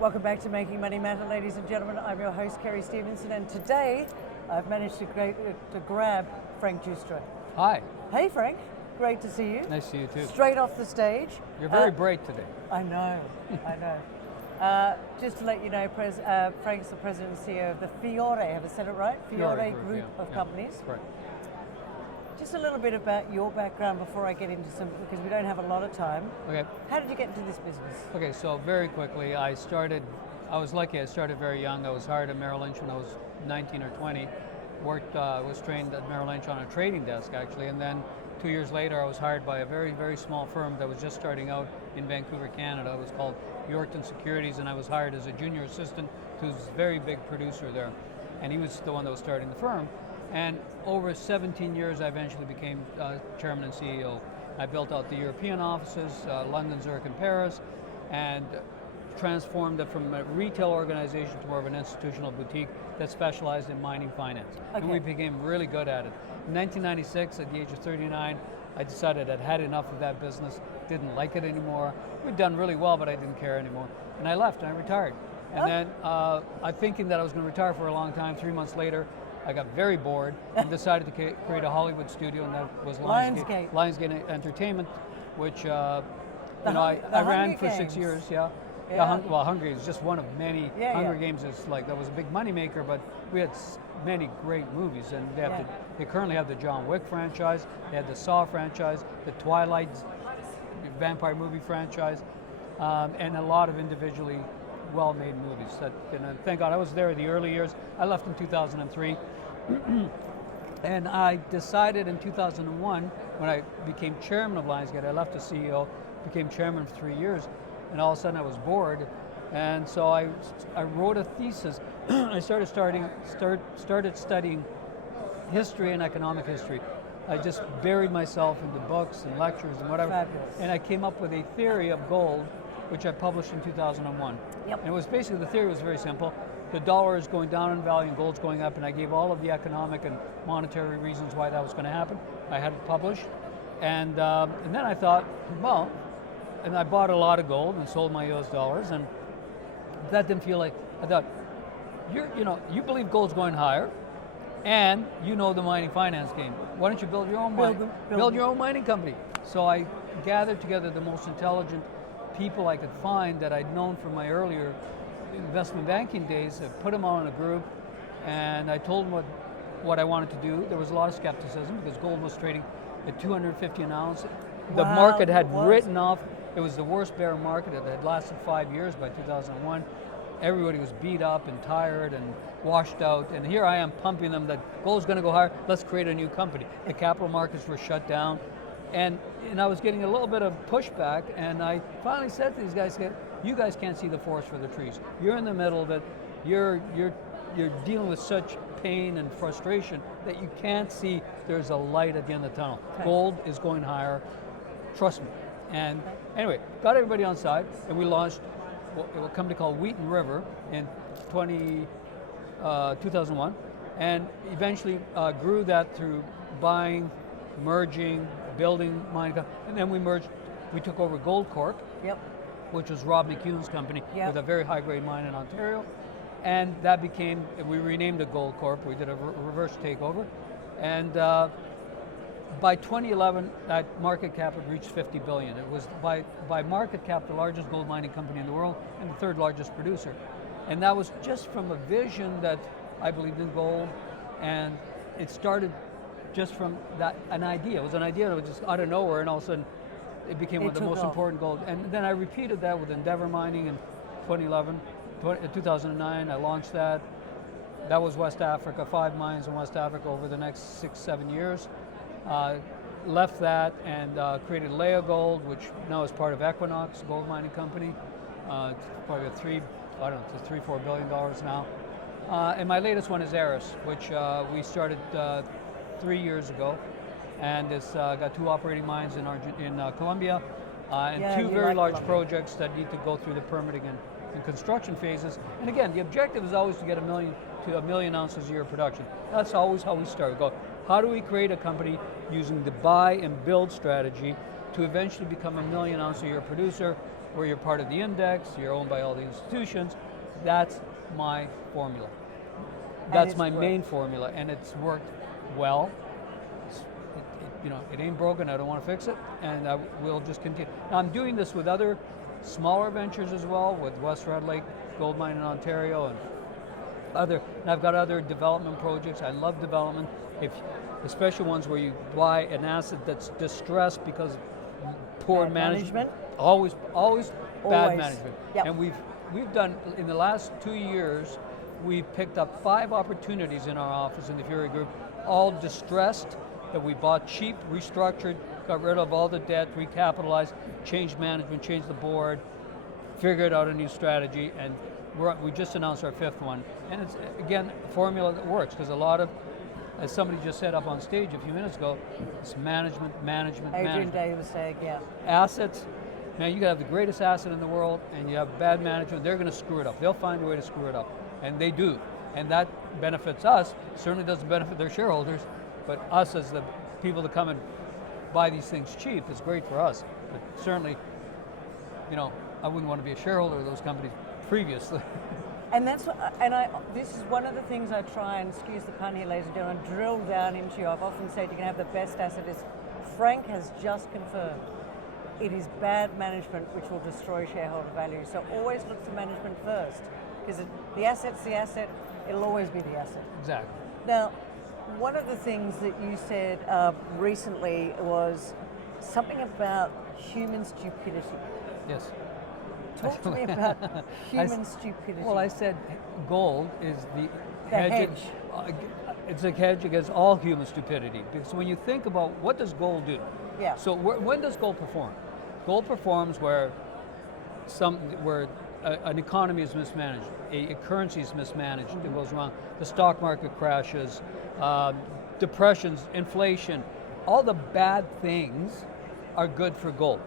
Welcome back to Making Money Matter, ladies and gentlemen. I'm your host, Kerry Stevenson, and today I've managed to grab Frank Giustra. Hi. Hey, Frank. Great to see you. Nice to see you too. Straight off the stage. You're very bright today. I know, I know. Just to let you know, Frank's the president and CEO of the Fiore, have I said it right? Fiore Group of companies. Right. Just a little bit about your background before I get into some, because we don't have a lot of time. Okay. How did you get into this business? Okay, so very quickly, I was lucky, I started very young. I was hired at Merrill Lynch when I was 19 or 20. Was trained at Merrill Lynch on a trading desk actually, and then 2 years later I was hired by a very, very small firm that was just starting out in Vancouver, Canada. It was called Yorkton Securities, and I was hired as a junior assistant to this very big producer there. And he was the one that was starting the firm. And over 17 years, I eventually became chairman and CEO. I built out the European offices, London, Zurich, and Paris, and transformed it from a retail organization to more of an institutional boutique that specialized in mining finance. Okay. And we became really good at it. In 1996, at the age of 39, I decided I'd had enough of that business, didn't like it anymore. We'd done really well, but I didn't care anymore. And I left and I retired. And then I'm thinking that I was going to retire for a long time. 3 months later, I got very bored and decided to create a Hollywood studio, and that was Lionsgate Entertainment, which I ran for 6 years. Yeah. Hunger Games is just one of many. Hunger Games is like, that was a big money maker, but we had many great movies, and they currently have the John Wick franchise, they had the Saw franchise, the Twilight vampire movie franchise, and a lot of individually well-made movies. Thank God I was there in the early years. I left in 2003. And I decided in 2001, when I became chairman of Lionsgate, I left as CEO, became chairman for 3 years, and all of a sudden I was bored. And so I wrote a thesis. I started studying history and economic history. I just buried myself into books and lectures and whatever. Fabulous. And I came up with a theory of gold, which I published in 2001. Yep. And it was basically, the theory was very simple. The dollar is going down in value and gold's going up, and I gave all of the economic and monetary reasons why that was going to happen. I had it published. And then I thought, well, and I bought a lot of gold and sold my US dollars, and that didn't feel like, I thought, you believe gold's going higher, and you know the mining finance game. Why don't you build your own build your own mining company? So I gathered together the most intelligent people I could find that I'd known from my earlier investment banking days. I put them all in a group, and I told them what I wanted to do. There was a lot of skepticism because gold was trading at 250 an ounce. The market had written off. It was the worst bear market. It had lasted 5 years by 2001. Everybody was beat up and tired and washed out, and here I am pumping them that gold's going to go higher. Let's create a new company. The capital markets were shut down. And I was getting a little bit of pushback, and I finally said to these guys, you guys can't see the forest for the trees. You're in the middle of it. You're dealing with such pain and frustration that you can't see there's a light at the end of the tunnel. Okay. Gold is going higher. Trust me. And anyway, got everybody on side, and we launched a company called Wheaton River in 2001, and eventually grew that through buying, merging, building mining, and then we took over Gold Corp, which was Rob McEwen's company, with a very high-grade mine in Ontario, and that became, we renamed it Gold Corp. We did a reverse takeover, and by 2011, that market cap had reached 50 billion. It was by market cap the largest gold mining company in the world and the third largest producer, and that was just from a vision that I believed in gold, and it started just from an idea. It was an idea that was just out of nowhere, and all of a sudden it became one of the most important gold. And then I repeated that with Endeavour Mining in 2009, I launched that. That was West Africa, 5 mines in West Africa over the next 6-7 years. Left that and created Lea Gold, which now is part of Equinox, a gold mining company. It's probably $3-4 billion now. And my latest one is Eris, which we started 3 years ago, and it's got 2 operating mines in Colombia, and 2 very large projects that need to go through the permitting and construction phases. And again, the objective is always to get 1 million to 1 million ounces a year of production. That's always how we start. We go, how do we create a company using the buy and build strategy to eventually become 1 million ounce a year producer? where you're part of the index, you're owned by all the institutions. That's my formula. That's my main formula, and it's worked well. It ain't broken. I don't want to fix it, and I will just continue. Now, I'm doing this with other smaller ventures as well, with West Red Lake Gold Mine in Ontario, and I've got other development projects. I love development, especially ones where you buy an asset that's distressed because poor management. Always bad management. Yep. And we've done, in the last 2 years, we've picked up 5 opportunities in our office in the Fury Group, all distressed, that we bought cheap, restructured, got rid of all the debt, recapitalized, changed management, changed the board, figured out a new strategy, and we just announced our 5th one. And it's, again, a formula that works, because a lot of, as somebody just said up on stage a few minutes ago, it's management. Adrian Day was saying, yeah. Assets, man, you can have the greatest asset in the world, and you have bad management, they're going to screw it up. They'll find a way to screw it up, and they do. And that benefits us, certainly doesn't benefit their shareholders, but us as the people that come and buy these things cheap is great for us. But certainly, I wouldn't want to be a shareholder of those companies previously. And this is one of the things I try and, excuse the pun here, ladies and gentlemen, drill down into. I've often said you can have the best asset. Frank has just confirmed it is bad management which will destroy shareholder value. So always look to management first, because the asset's the asset. It'll always be the asset. Exactly. Now, one of the things that you said recently was something about human stupidity. Yes. Talk to me about human stupidity. Well, I said gold is the hedge. It's a hedge against all human stupidity. Because when you think about what does gold do? Yeah. So when does gold perform? Gold performs where an economy is mismanaged, a currency is mismanaged, it goes wrong, the stock market crashes, depressions, inflation, all the bad things are good for gold.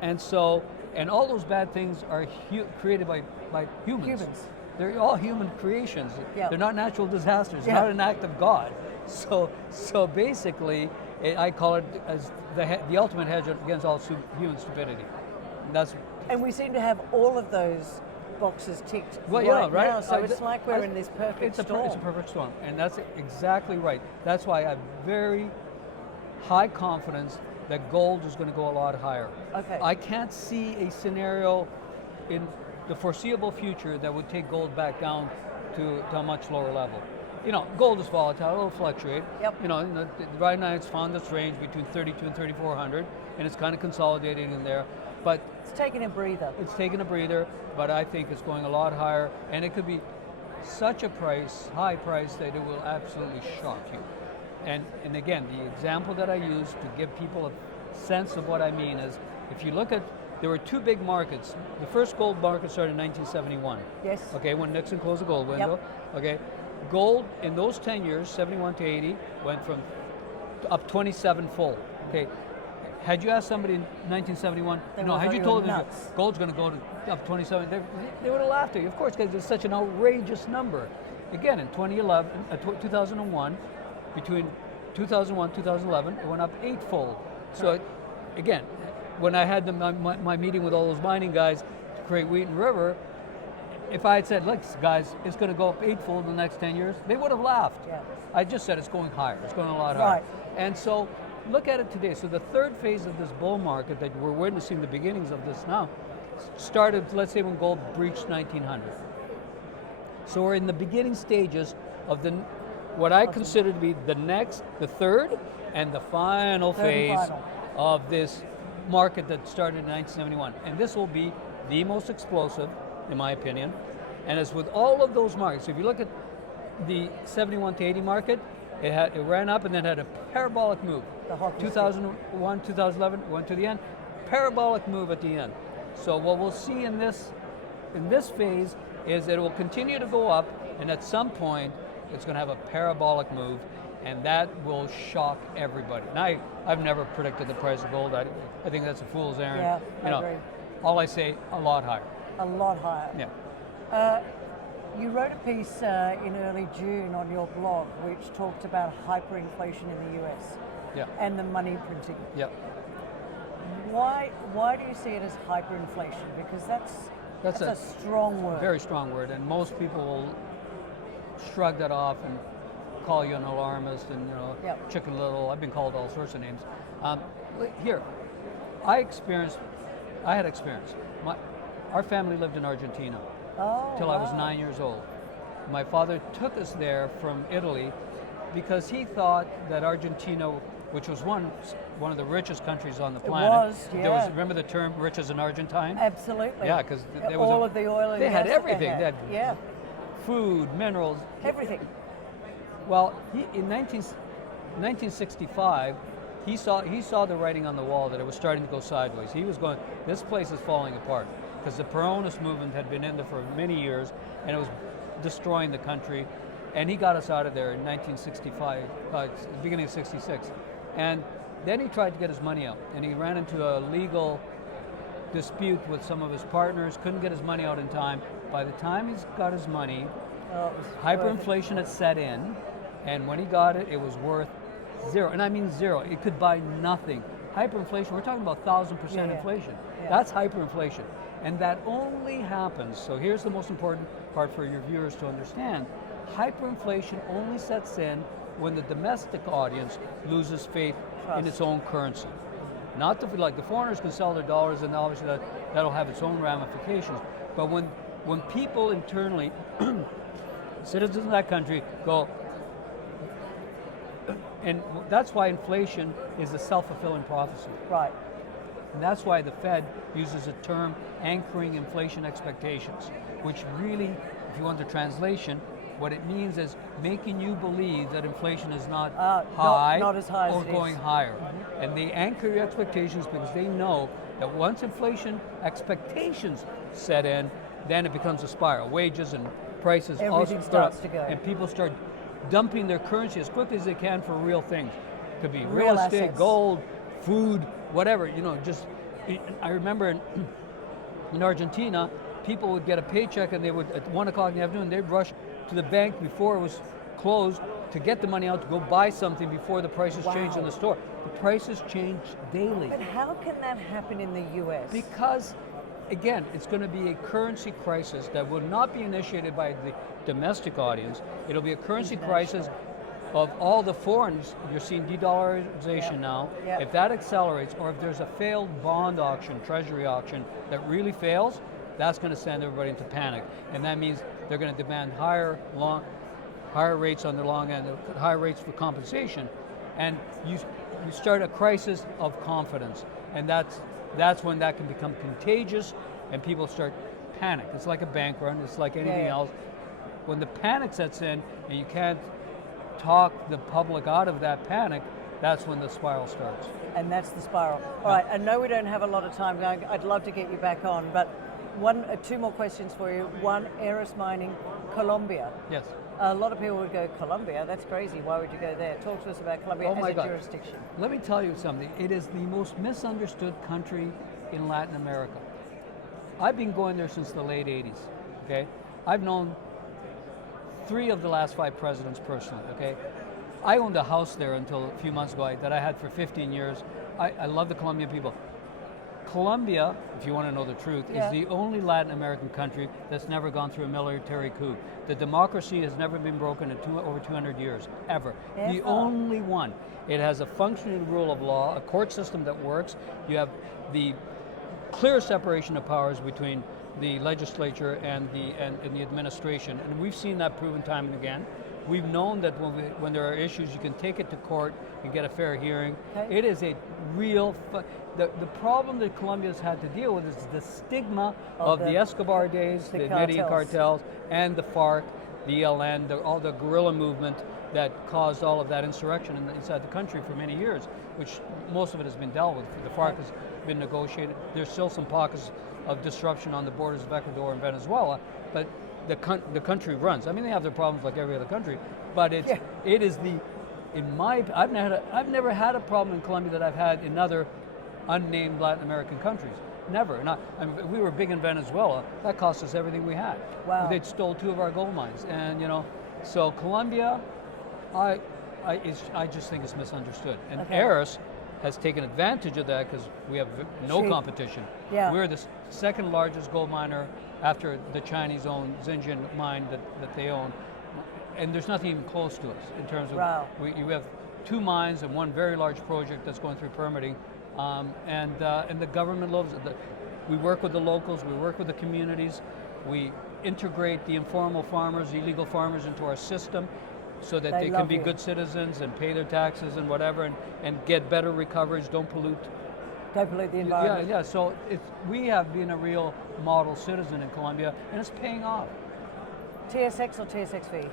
And all those bad things are created by humans. They're all human creations. Yep. They're not natural disasters. They're not an act of God. So basically, I call it as the ultimate hedge against all human stupidity. And we seem to have all of those boxes ticked right now. So it's like we're in this perfect storm. It's a perfect storm, and that's exactly right. That's why I have very high confidence that gold is going to go a lot higher. Okay. I can't see a scenario in the foreseeable future that would take gold back down to a much lower level. Gold is volatile, it'll fluctuate. Yep. Right now it's found this range between 32 and 3,400, and it's kind of consolidating in there. But it's taking a breather. It's taking a breather, but I think it's going a lot higher, and it could be such a high price, that it will absolutely shock you. And again, the example that I use to give people a sense of what I mean is, if you look at, there were 2 big markets. The first gold market started in 1971. Yes. Okay, when Nixon closed the gold window. Yep. Okay, gold in those 10 years, 71 to 80, went from up 27-fold. Okay. Had you asked somebody in 1971, had you told them gold's going to go to up 27, they would have laughed at you, of course, because it's such an outrageous number. Again, in 2001, between 2001 and 2011, it went up 8-fold. So, again, when I had my meeting with all those mining guys to create Wheaton River, if I had said, look, guys, it's going to go up 8-fold in the next 10 years, they would have laughed. Yeah. I just said it's going higher. It's going a lot higher. Right. And so, look at it today. So the third phase of this bull market that we're witnessing the beginnings of this now started, let's say, when gold breached 1900. So we're in the beginning stages of what I consider to be the third and the final phase of this market that started in 1971. And this will be the most explosive, in my opinion. And as with all of those markets, so if you look at the 71 to 80 market, it ran up and then had a parabolic move. 2001, 2011, went to the end, parabolic move at the end. So what we'll see in this phase is that it will continue to go up, and at some point it's going to have a parabolic move, and that will shock everybody. Now, I've never predicted the price of gold. I think that's a fool's errand. Yeah, I agree. All I say, a lot higher. A lot higher. Yeah. You wrote a piece in early June on your blog which talked about hyperinflation in the US. Yeah. And the money printing. Yeah. Why do you see it as hyperinflation? Because that's a strong word. Very strong word, and most people will shrug that off and call you an alarmist and Yep. Chicken Little. I've been called all sorts of names. Here, I had experience. Our family lived in Argentina till I was 9 years old. My father took us there from Italy because he thought that Argentina, which was one of the richest countries on the planet. It was, yeah. Remember the term "rich as an Argentine"? Absolutely. Yeah, because there was all of the oil and they gas had that everything. They had. Yeah. Food, minerals, Everything. Well, in 1965, he saw the writing on the wall that it was starting to go sideways. He was going, this place is falling apart, because the Peronist movement had been in there for many years, and it was destroying the country. And he got us out of there in 1965, beginning of 66. And then he tried to get his money out, and he ran into a legal dispute with some of his partners, couldn't get his money out in time. By the time he's got his money, hyperinflation had set in, and when he got it, it was worth zero. And I mean zero. It could buy nothing. Hyperinflation, we're talking about 1,000% inflation. Yeah. That's hyperinflation. And that only happens, so here's the most important part for your viewers to understand. Hyperinflation only sets in when the domestic audience loses faith in its own currency. Not like the foreigners can sell their dollars, and obviously that'll have its own ramifications. But when people internally, citizens of that country, go, and that's why inflation is a self-fulfilling prophecy. Right. And that's why the Fed uses a term, anchoring inflation expectations, which really, if you want the translation, what it means is making you believe that inflation is not high, not as high or as it going is. higher. Mm-hmm. And they anchor your expectations because they know that once inflation expectations set in, then it becomes a spiral. Wages and prices Everything starts to go. And people start dumping their currency as quickly as they can for real things. It could be real estate, assets. gold, food, whatever. I remember in Argentina, people would get a paycheck and they would, at 1 o'clock in the afternoon, they'd rush to the bank before it was closed to get the money out to go buy something before the prices changed in the store. The prices change daily. But how can that happen in the US? Because, again, it's going to be a currency crisis that will not be initiated by the domestic audience. It'll be a currency crisis of all the foreigners. You're seeing de-dollarization now. Yep. If that accelerates, or if there's a failed bond auction, treasury auction, that really fails, that's going to send everybody into panic. And that means they're going to demand higher rates on the long end, higher rates for compensation. And you start a crisis of confidence. And that's when that can become contagious and people start panic. It's like a bank run, it's like anything else. When the panic sets in and you can't talk the public out of that panic, that's when the spiral starts. And that's the spiral. All right, I know we don't have a lot of time going. I'd love to get you back on, but two more questions for you. One, Aris Mining, Colombia. Yes. A lot of people would go, Colombia, that's crazy, why would you go there? Talk to us about Colombia as a jurisdiction. Let me tell you something. It is the most misunderstood country in Latin America. I've been going there since the late 80s, okay? I've known 3 of the last 5 presidents personally, okay? I owned a house there until a few months ago that I had for 15 years. I love the Colombian people. Colombia, if you want to know the truth, is the only Latin American country that's never gone through a military coup. The democracy has never been broken in over 200 years, ever. The only one. It has a functioning rule of law, a court system that works. You have the clear separation of powers between the legislature and the administration, and we've seen that proven time and again. We've known that when there are issues, you can take it to court and get a fair hearing. Okay. It is a real, the problem that Colombia's had to deal with is the stigma of the Escobar days, the Medellin cartels, and the FARC, the ELN, all the guerrilla movement that caused all of that insurrection inside the country for many years, which most of it has been dealt with. The FARC has been negotiated. There's still some pockets of disruption on the borders of Ecuador and Venezuela, but the country runs. I mean, they have their problems like every other country, but it is I've never had a problem in Colombia that I've had in other unnamed Latin American countries. Never. And we were big in Venezuela. That cost us everything we had. Wow. They'd stole 2 of our gold mines, and so Colombia, I just think it's misunderstood. And Aris has taken advantage of that because we have no Cheap. competition. Yeah. We're the second largest gold miner after the Chinese own Xinjiang mine that they own. And there's nothing even close to us in terms of, Wow. you have 2 mines and 1 very large project that's going through permitting. And the government loves it. We work with the locals, we work with the communities, we integrate the informal farmers, the illegal farmers into our system so that they can be good citizens and pay their taxes and whatever and get better recoveries, don't pollute. Don't pollute the environment. Yeah, so we have been a real model citizen in Colombia and it's paying off. TSX or TSXV?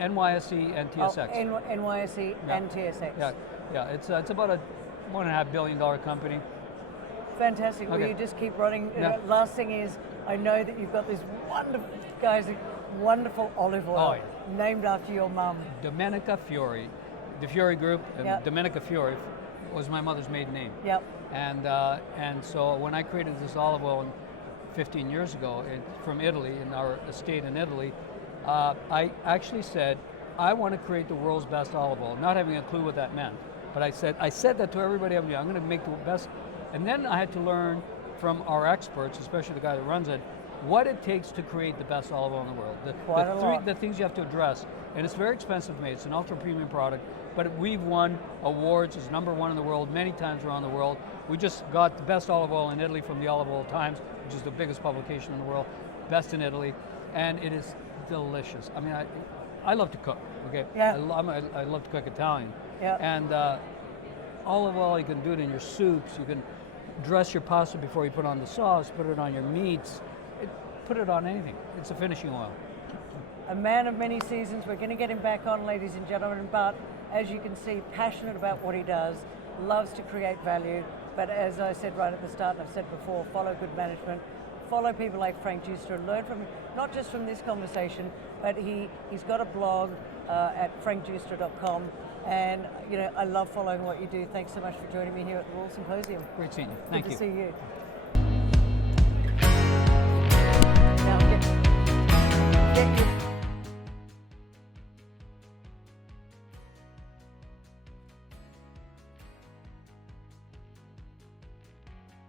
NYSE and TSX. Oh, NYSE and TSX. Yeah, it's about a $1.5 billion company. Fantastic. Okay. Will you just keep running? Yeah. Last thing is, I know that you've got this wonderful olive oil named after your mum. Domenica Fiore, the Fiore Group, Yep. Domenica Fiore was my mother's maiden name. Yep. And so when I created this olive oil 15 years ago from Italy, in our estate in Italy, I actually said, I want to create the world's best olive oil, not having a clue what that meant. But I said that to everybody I'm going to make the best. And then I had to learn from our experts, especially the guy that runs it, what it takes to create the best olive oil in the world. The things you have to address. And it's very expensive to make. It's an ultra premium product, but we've won awards as #1 in the world many times around the world. We just got the best olive oil in Italy from the Olive Oil Times, which is the biggest publication in the world, best in Italy, and it is delicious. I mean, I love to cook, okay? Yeah. I love to cook Italian. Yeah. And olive oil, you can do it in your soups, you can dress your pasta before you put on the sauce, put it on your meats, put it on anything. It's a finishing oil. A man of many seasons. We're going to get him back on, ladies and gentlemen, but as you can see, passionate about what he does, loves to create value, but as I said right at the start, and I've said before, follow good management, follow people like Frank Giustra, and learn from him, not just from this conversation, but he's got a blog at frankgiustra.com, and I love following what you do. Thanks so much for joining me here at the Rule Symposium. Great seeing you. Thank you. Good to see you. Now get your